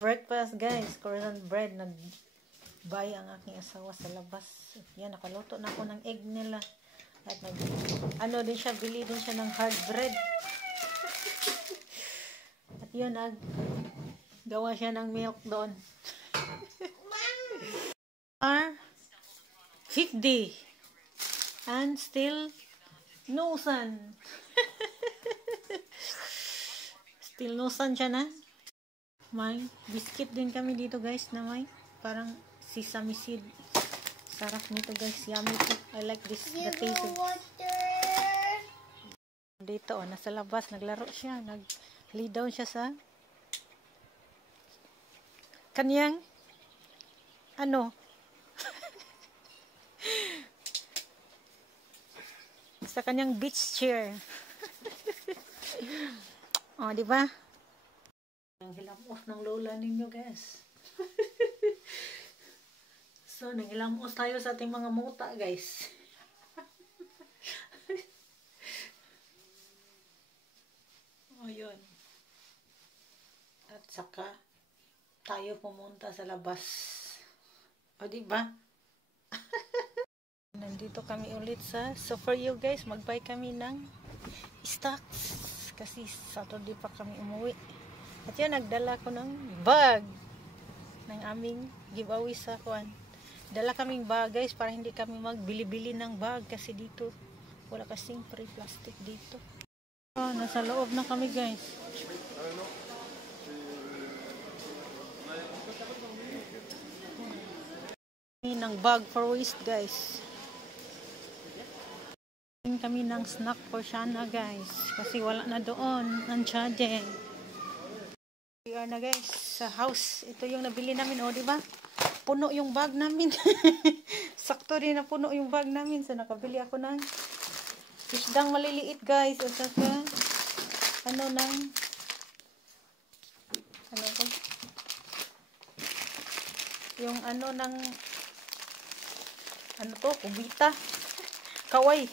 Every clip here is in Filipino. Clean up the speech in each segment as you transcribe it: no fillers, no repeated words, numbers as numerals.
Breakfast guys, Korean bread. Nag-buy ang aking asawa sa labas. At yan, nakaluto na ako ng egg nila. At din siya, bili din siya ng hard bread. At yun, gawa siya ng milk doon. 50 and still no sun. Still no sun siya na. May biscuit din kami dito guys na may parang sesame seed. Sarap nito guys, yummy ito. I like this, the taste. Dito nasa labas naglaro siya, nag-lay down siya sa kanyang sa kanyang beach chair. Di ba? Ang hilamos ng lola ninyo, guys. So, nanghilamos tayo sa ating mga muta, guys. Yun. At saka, tayo pumunta sa labas. Di ba? Nandito kami ulit so for you guys, mag-buy kami ng stocks. Kasi Saturday pa kami umuwi. At yun, nagdala ko ng bag ng aming giveaway sa kuwan. Dala kaming bag guys para hindi kami magbili-bili ng bag kasi dito wala kasing free plastic dito. Nasa loob na kami guys. Ng bag for waste guys. Kami ng snack for Shana guys kasi wala na doon ang charger. We are na guys sa house. Ito yung nabili namin, di ba? Puno yung bag namin. Sakto rin na puno yung bag namin. So nakabili ako ng isdang maliliit guys. At saka kubita. Kaway.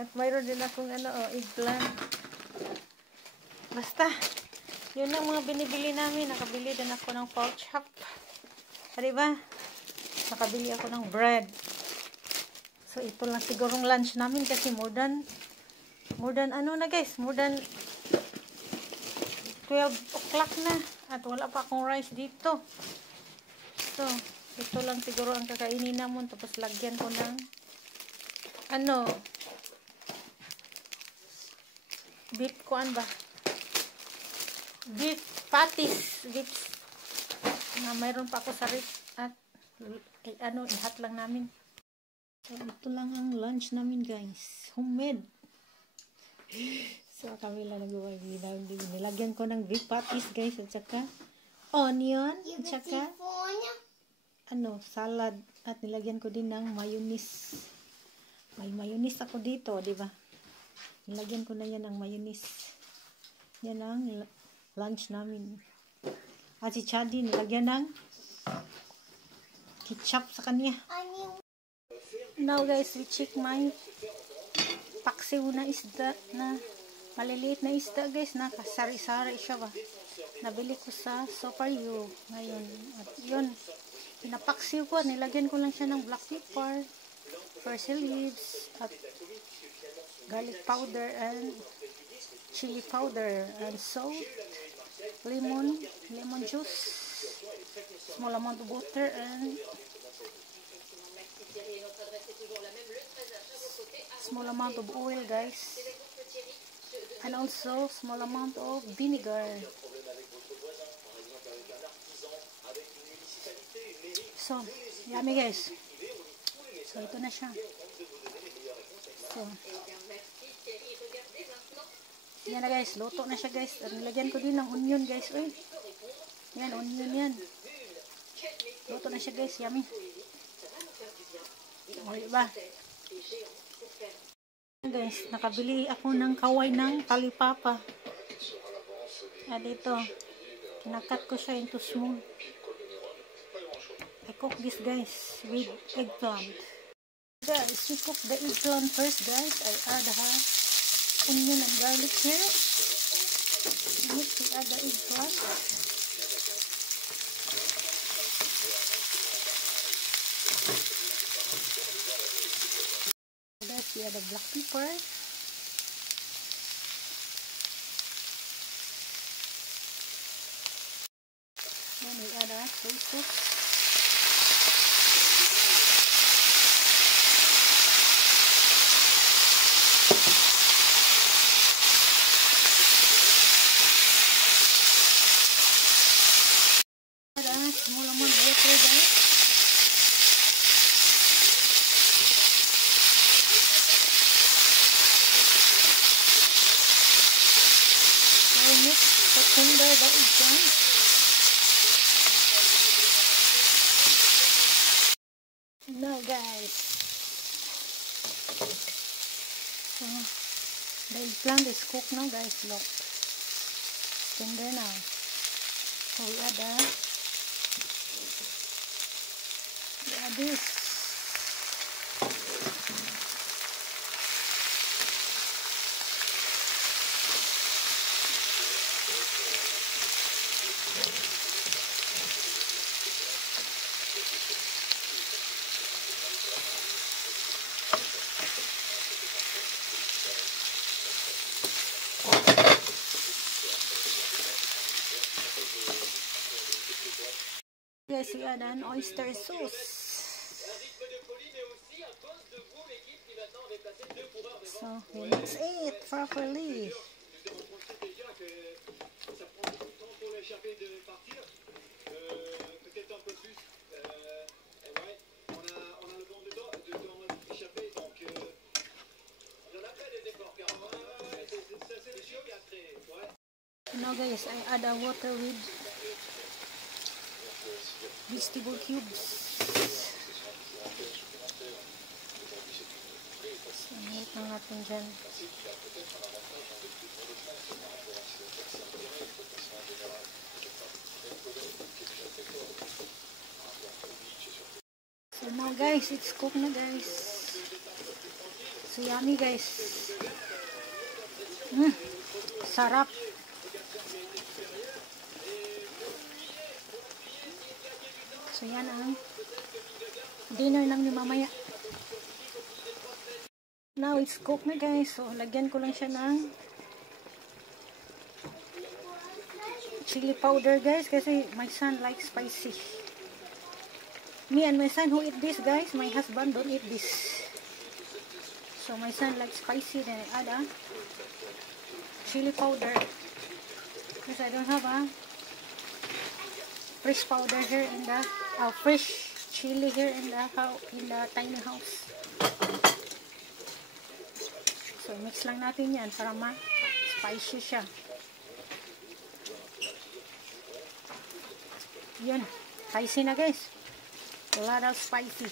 At mayroon din akong eggplant. Basta yun ang mga binibili namin. Nakabili din ako ng pork chop. Diba? Nakabili ako ng bread. So, ito lang sigurong lunch namin kasi more than 12 o'clock na. At wala pa akong rice dito. So, ito lang siguro ang kakainin namin. Tapos lagyan ko ng beef patties, na mayroon pa ako sa rip at ihat lang namin. So ito lang ang lunch namin guys, homemade. So kami lang nagawa, nilagyan ko ng beef patties guys at saka onion at saka salad at nilagyan ko din ng mayonnaise. May mayonnaise ako dito, di ba? Nilagyan ko na yan ng mayonnaise. Yan ang lunch namin. At si Chadi, nilagyan ng ketchup sa kanya. Now guys, we check my paksiw na isda na maliliit na isda guys. Nakasari-sari siya ba. Nabili ko sa Super U ngayon. At yun, pinapaksiw ko. Nilagyan ko lang siya ng black pepper, parsley leaves, at garlic powder and chili powder and salt, lemon juice, small amount of butter and small amount of oil guys, and also small amount of vinegar. So yummy guys. So ito na siya. So yan na guys, luto na siya guys. At nilagyan ko din ng onion guys. Yan, onion yan. Luto na siya guys, yummy. Diba? Guys, nakabili ako ng kaway ng talipapa. At ito, kinakat ko siya into small. I cook this guys with eggplant. Guys, we cook the eggplant first guys. I add onion and garlic here. We need to add the eggplant. add the black pepper. Then we add our soy sauce. Small amount of water guys. So mix the tender that is done. Now guys, so the eggplant is cooked now guys. Look, tender now. So we add this. Yes, we add an oyster sauce. So we mix it properly. Now guys, I add a water with vegetable cubes. Samit lang natin dyan. So now guys, it's cooked na guys. So yummy guys. Sarap. So yan ang dinner namin mamaya. Now it's cooked na guys. So lagyan ko lang siya ng chili powder guys kasi my son likes spicy. Me and my son who eat this guys, my husband don't eat this. So my son likes spicy, then I add a chili powder because I don't have a fresh powder here in the fresh chili here in the tiny house. So mix lang natin yan para ma-spicy siya. Yun, spicy na guys. A lot of spicy.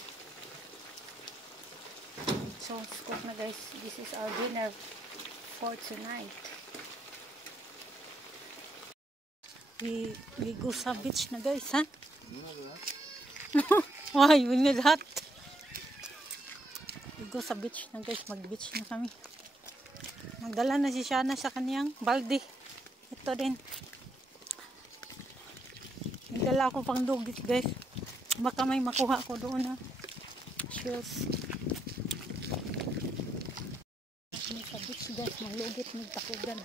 So it's cooked na guys. This is our dinner for tonight. We go sa beach na guys, ha? Why? We need hot. We go sa beach na guys. Mag-beach na kami. Magdala na si Shana sa kaniyang balde. Ito din. Nagdala ako pang lugit guys. Baka may makuha ko doon na shells. Sa beach guys. Maglugit, magtakugan.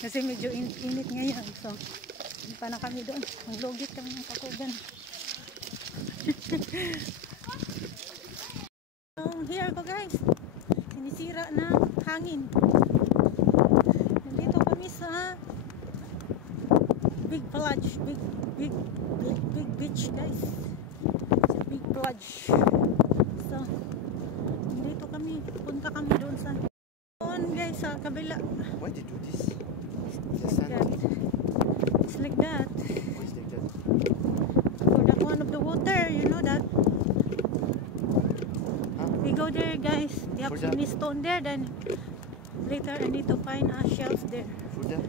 Kasi medyo init ngayon. So, hindi pa na kami doon. Maglugit kami ng takugan. So, here ko guys. Sinisira na hangin. Nandito kami sa big plage. Big beach guys. Sa big plage. So, nandito kami. Punta kami doon sa guys, sa kabila. Why did you do this? It's like that. It's like that. Why is like that? For the one of the water, you know that. Huh? We go there guys. They have For some stone there. Then later I need to find shells there. For that?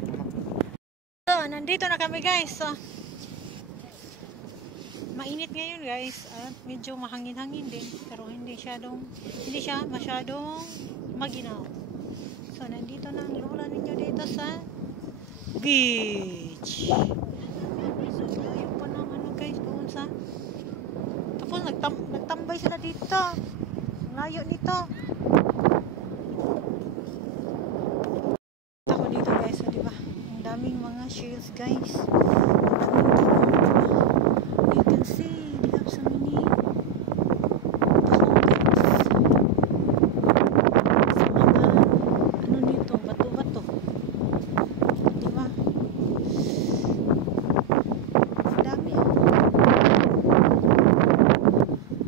So, nandito na kami guys. So, mainit ngayon guys. At medyo mahangin-hangin din. Pero hindi siya masyadong maginaw. So, nandito na ang lola ninyo dito sa beach. So, ayun pa ng ano guys doon sa tapos nagtambay sila dito. Layo nito. Ako dito guys, so, diba? Ang daming mga shells guys. You can see, they have so many tahong guys. Sa mga, ano nito, bato-bato. Diba? Ang dami.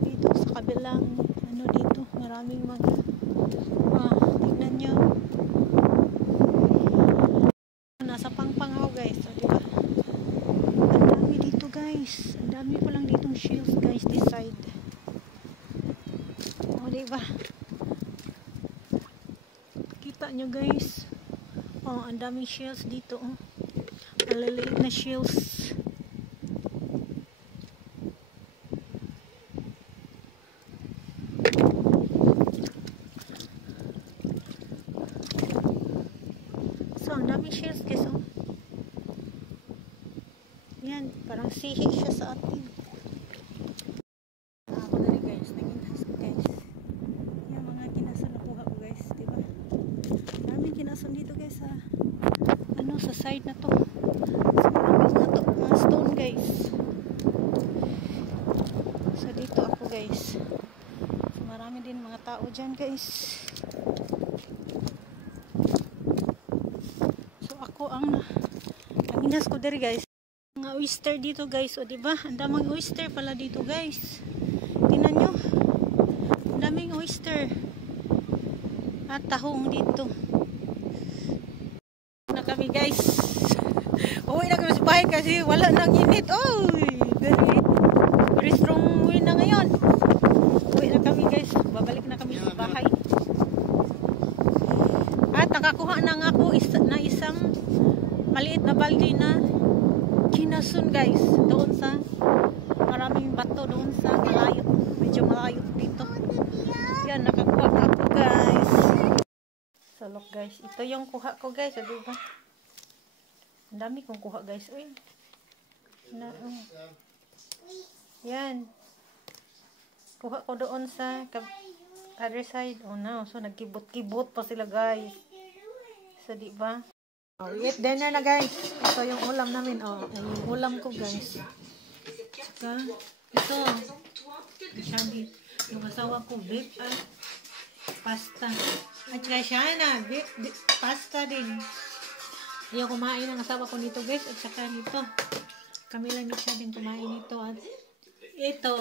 Dito sa kabilang, ano dito, maraming mga, tignan nyo. Nasa pangpang ako guys, so diba? Ang dami dito guys. Ang dami pa lang ditong shells guys, this side. O diba? Kita nyo guys. Ang daming shells dito. Maliliit na shells. So, ang daming shells guys. Yan, parang sihi siya sa atin. Ako na rin guys, nag-inhas ko guys. Yan mga kinason na kuha ko guys, diba? Maraming kinason dito guys sa sa side na to. So maraming mga stone guys. So dito ako guys. So marami din mga tao dyan guys. So ako ang nag-inhas ko diri guys. Mga oyster dito guys, o diba? Ang daming oyster pala dito guys. Tingnan nyo. Ang daming oyster. At tahong dito. Na kami guys. Uwi na kami sa bahay kasi wala nang init. Oy, very strong wind na ngayon. Uwi na kami guys. Babalik na kami sa bahay. At nakakuha na nga ako na isang maliit na balde na kinason guys, doon sa maraming bato, doon sa malayo, medyo malayo dito. Yan, nakakuha na ako guys. So look guys, ito yung kuha ko guys, diba? Ang dami kong kuha guys. Uy, yan, kuha ko doon sa other side. Oh no, so nagkibot-kibot pa sila guys. So diba? Eat dinner na guys. Ito yung ulam namin. Yung ulam ko guys. Saka ito. Sabi, yung asawa ko beef at pasta. At saka siya na beef pasta din. Yung kumain ng asawa ko nito guys. At saka nito. Kami lang siya din kumain nito. At ito.